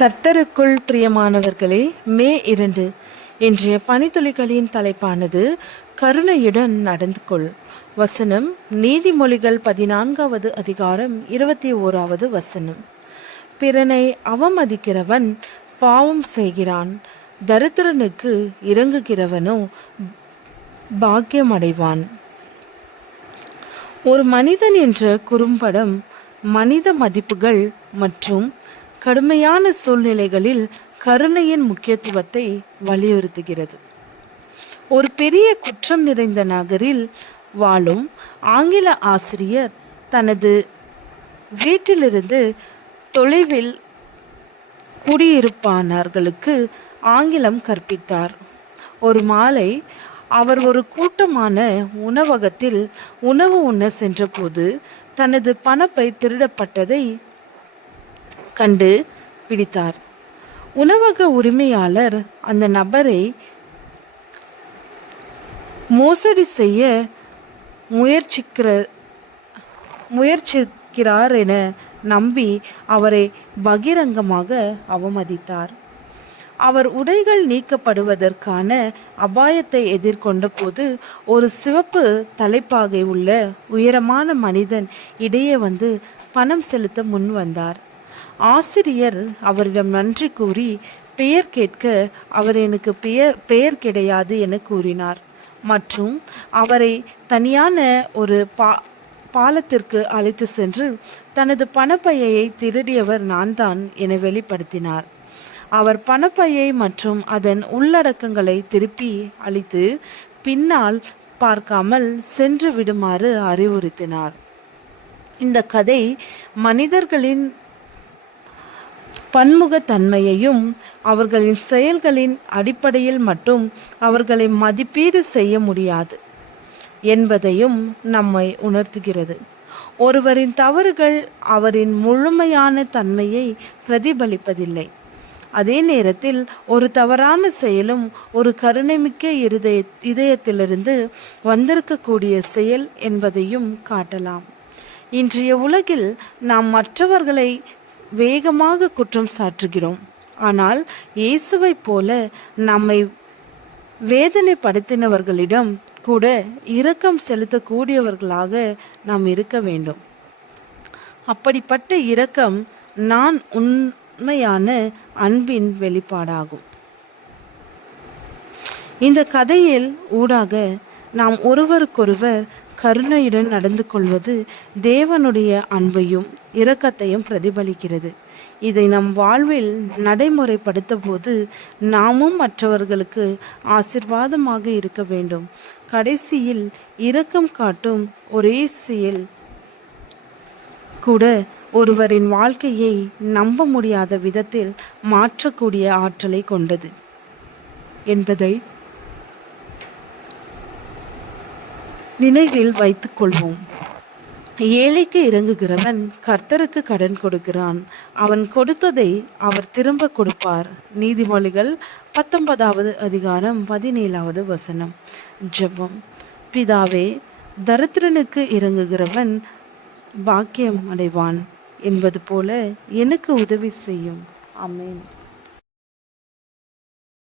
கர்த்தருக்குள் பிரியமானவர்களே, மே 2 இன்றைய பனித்துளிகளின் தலைப்பானது கருணையுடன் நடந்து கொள். வசனம் நீதிமொழிகள் 14வது அதிகாரம் 21வது வசனம். பிறனை அவமதிக்கிறவன் பாவம் செய்கிறான், தரித்திரனுக்கு இறங்குகிறவனோ பாக்கியமடைவான். ஒரு மனிதன் என்ற குறும்படம் மனித மதிப்புகள் மற்றும் கடுமையான சூழ்நிலைகளில் கருணையின் முக்கியத்துவத்தை வலியுறுத்துகிறது. ஒரு பெரிய குற்றம் நிறைந்த நகரில் வாழும் ஆங்கில ஆசிரியர் தனது வீட்டிலிருந்து தொலைவில் குடியிருப்பாளர்களுக்கு ஆங்கிலம் கற்பித்தார். ஒரு மாலை அவர் ஒரு கூட்டமான உணவகத்தில் உணவு உண்ண சென்றபோது தனது பணப்பை திருடப்பட்டதை கண்டு பிடித்தார். உணவக உரிமையாளர் அந்த நபரை மோசடி செய்ய முயற்சிக்கிறார் என நம்பி அவரை பகிரங்கமாக அவமதித்தார். அவர் உடைகள் நீக்கப்படுவதற்கான அபாயத்தை எதிர்கொண்ட போது ஒரு சிவப்பு தலைப்பாகை உள்ள உயரமான மனிதன் இடையே வந்து பணம் செலுத்த முன் வந்தார். ஆசிரியர் அவரிடம் நன்றி கூறி பெயர் கேட்க அவர் எனக்கு பெயர் கிடையாது என கூறினார் மற்றும் அவரை தனியான ஒரு பாலத்திற்கு அழைத்து சென்று தனது பணப்பையை திருடியவர் நான் தான் என வெளிப்படுத்தினார். அவர் பணப்பையை மற்றும் அதன் உள்ளடக்கங்களை திருப்பி அளித்து பின்னால் பார்க்காமல் சென்று விடுமாறு அறிவுறுத்தினார். இந்த கதை மனிதர்களின் பன்முகத்தன்மையையும் அவர்களின் செயல்களின் அடிப்படையில் மட்டும் அவர்களை மதிப்பீடு செய்ய முடியாது என்பதையும் நம்மை உணர்த்துகிறது. ஒருவரின் தவறுகள் அவரின் முழுமையான தன்மையை பிரதிபலிப்பதில்லை. அதே நேரத்தில் ஒரு தவறான செயலும் ஒரு கருணைமிக்க இதயத்திலிருந்து வந்திருக்கக்கூடிய செயல் என்பதையும் காட்டலாம். இன்றைய உலகில் நாம் மற்றவர்களை வேகமாக குற்றம் சாட்டுகிறோம். ஆனால் இயேசுவை போல நம்மை வேதனைப்படுத்தினவர்களிடம் கூட இரக்கம் செலுத்தக்கூடியவர்களாக நாம் இருக்க வேண்டும். அப்படிப்பட்ட இரக்கம் நான் உண்மையான அன்பின் வெளிப்பாடாகும். இந்த கதையில் ஊடாக நாம் ஒருவருக்கொருவர் கருணையுடன் நடந்து கொள்வது தேவனுடைய அன்பையும் இரக்கத்தையும் பிரதிபலிக்கிறது. இதை நம் வாழ்வில் நடைமுறைப்படுத்த போது நாமும் மற்றவர்களுக்கு ஆசீர்வாதமாக இருக்க வேண்டும். கடைசியில் இரக்கம் காட்டும் ஒரே செயல் கூட ஒருவரின் வாழ்க்கையை நம்ப முடியாத விதத்தில் மாற்றக்கூடிய ஆற்றலை கொண்டது என்பதை நினைவில் வைத்துக் கொள்வோம். ஏழைக்கு இறங்குகிறவன் கர்த்தருக்கு கடன் கொடுக்கிறான், அவன் கொடுத்ததை அவர் திரும்ப கொடுப்பார். நீதிமொழிகள் 19வது அதிகாரம் 17வது வசனம். ஜெபம். பிதாவே, தரித்திரனுக்கு இறங்குகிறவன் பாக்கியம் அடைவான் என்பது போல எனக்கு உதவி செய்யும். ஆமென்.